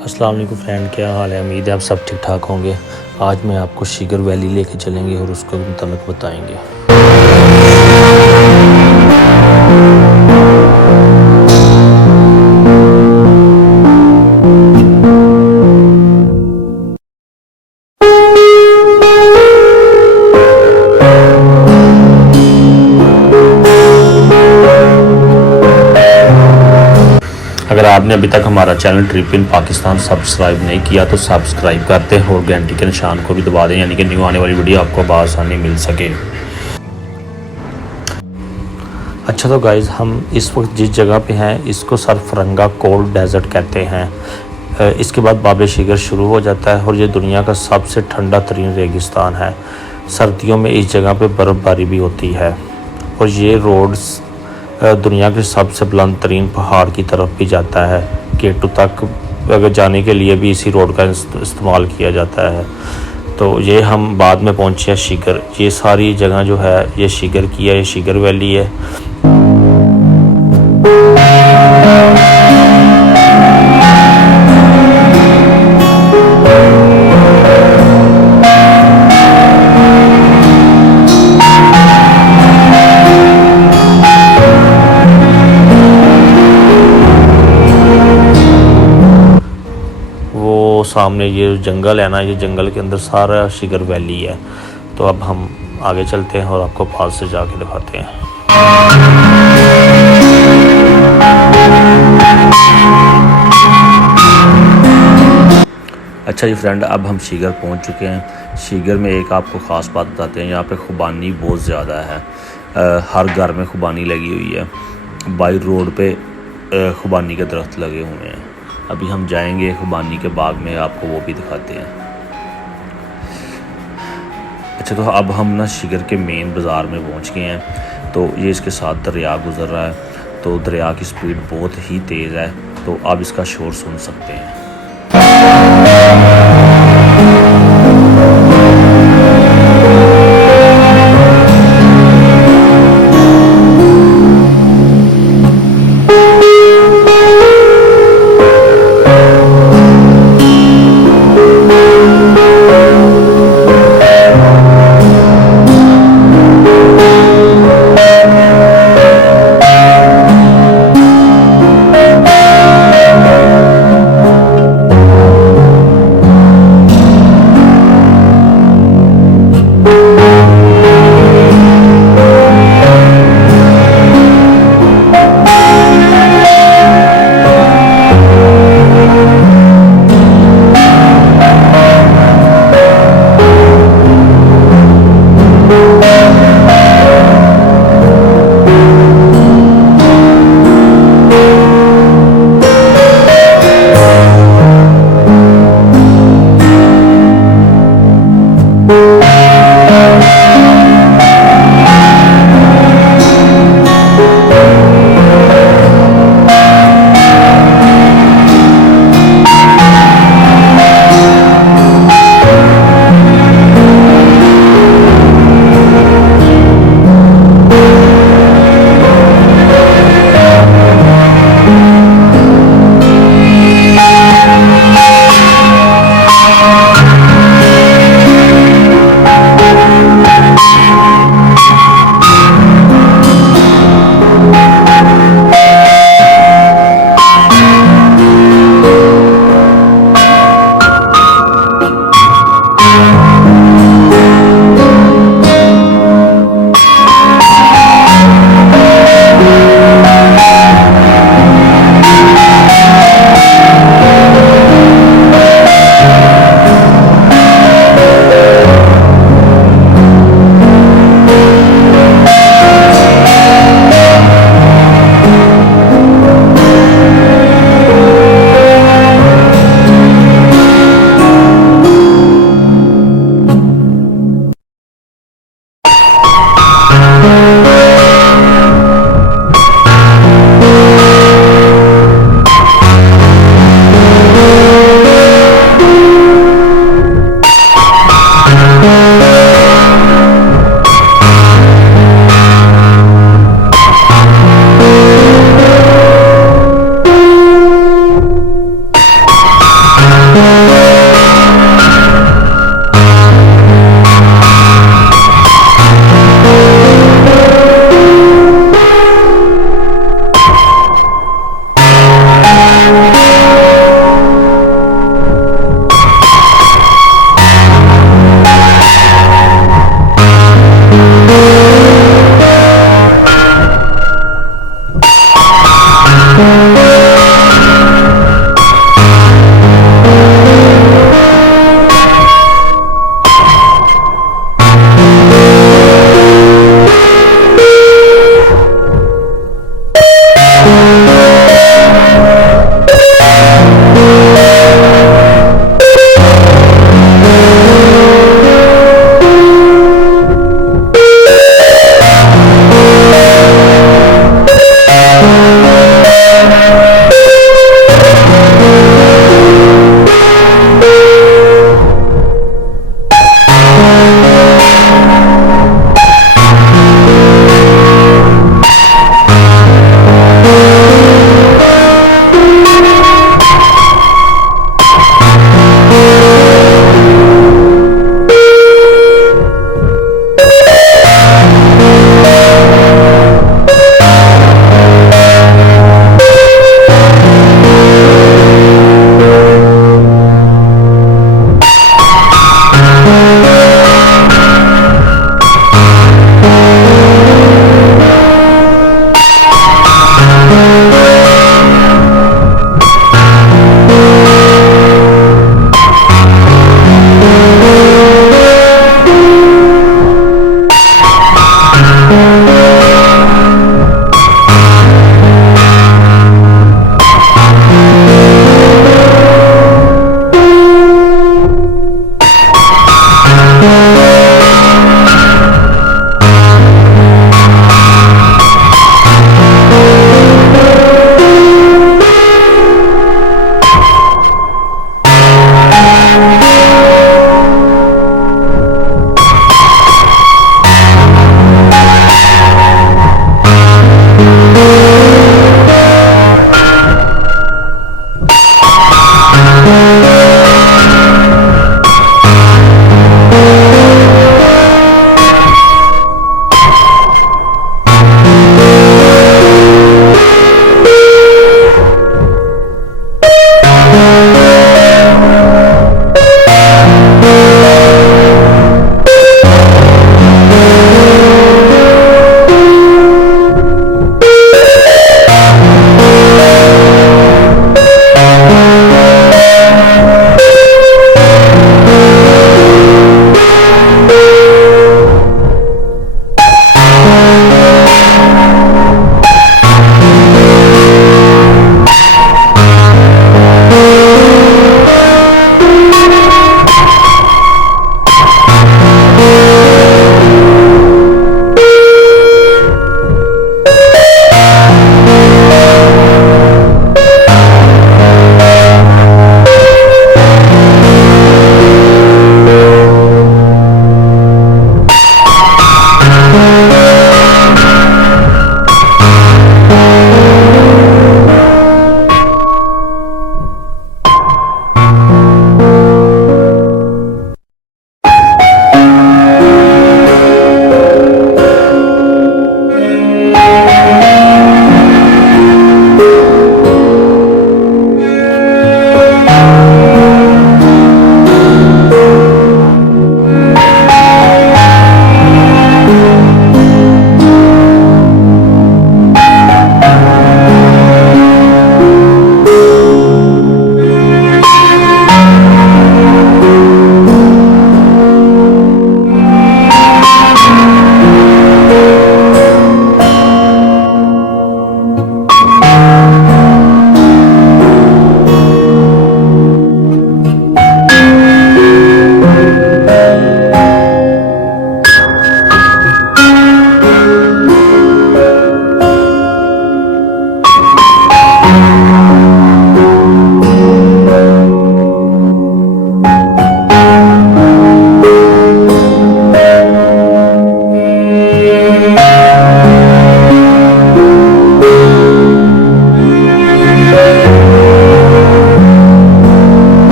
अस्सलाम वालेकुम फ्रेंड, क्या हाल है। उम्मीद है आप सब ठीक ठाक होंगे। आज मैं आपको शिगर वैली लेके चलेंगे और उसके मुताबिक बताएंगे। अगर आपने अभी तक हमारा चैनल ट्रिप इन पाकिस्तान सब्सक्राइब नहीं किया तो सब्सक्राइब करते हैं और घंटी के निशान को भी दबा दें, यानी कि न्यू आने वाली वीडियो आपको बआसानी मिल सके। अच्छा तो गाइज़, हम इस वक्त जिस जगह पे हैं इसको सरफरंगा कोल्ड डेजर्ट कहते हैं। इसके बाद बाब शिगर शुरू हो जाता है और ये दुनिया का सबसे ठंडा तरीन रेगिस्तान है। सर्दियों में इस जगह पे बर्फ़बारी भी होती है और ये रोड्स दुनिया के सबसे बुलंद तरीन पहाड़ की तरफ भी जाता है। केटू तक अगर जाने के लिए भी इसी रोड का इस्तेमाल किया जाता है। तो ये हम बाद में पहुँचे शिगर। ये सारी जगह जो है ये शिगर की है, ये शिगर वैली है। वो सामने ये जंगल है ना, ये जंगल के अंदर सारा शिगर वैली है। तो अब हम आगे चलते हैं और आपको पास से जाके दिखाते हैं। अच्छा जी फ्रेंड, अब हम शिगर पहुंच चुके हैं। शिगर में एक आपको ख़ास बात बताते हैं, यहाँ पे खुबानी बहुत ज़्यादा है। हर घर में खुबानी लगी हुई है। बाई रोड पे खुबानी के दरख्त लगे हुए हैं। अभी हम जाएंगे खुबानी के बाग में, आपको वो भी दिखाते हैं। अच्छा तो अब हम ना शिगर के मेन बाज़ार में पहुंच गए हैं। तो ये इसके साथ दरिया गुज़र रहा है। तो दरिया की स्पीड बहुत ही तेज़ है, तो आप इसका शोर सुन सकते हैं।